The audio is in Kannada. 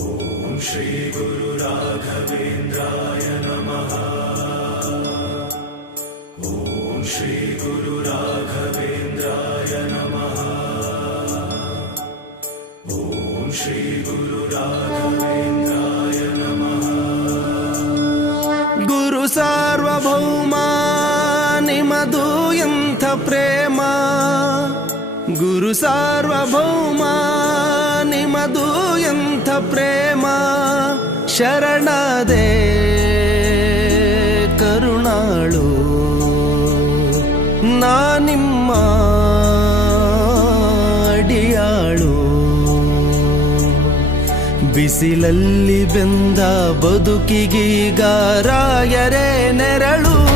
ಓಂ ಶ್ರೀ ಗುರು ರಾಘವೇಂದ್ರಾಯ ನಮಃ. ಓಂ ಶ್ರೀ ಗುರು ರಾಘವೇಂದ್ರಾಯ ನಮಃ. ಓಂ ಶ್ರೀ ಗುರು ರಾಘವೇಂದ್ರಾಯ ನಮಃ. ಗುರು ಸಾರ್ವಭೌಮ ನಿಮದು ಎಂಥ ಪ್ರೇಮ, ಗುರು ಸಾರ್ವಭೌಮ ನಿಮದು ಎಂಥ ಪ್ರೇಮ, ಶರಣದೆ ಕರುಣಾಳು ನಾ ನಿಮ್ಮ ಅಡಿಯಾಳು. ಬಿಸಿಲಲ್ಲಿ ಬೆಂದ ಬದುಕಿಗೀಗ ರಾಯರೇ ನೆರಳು.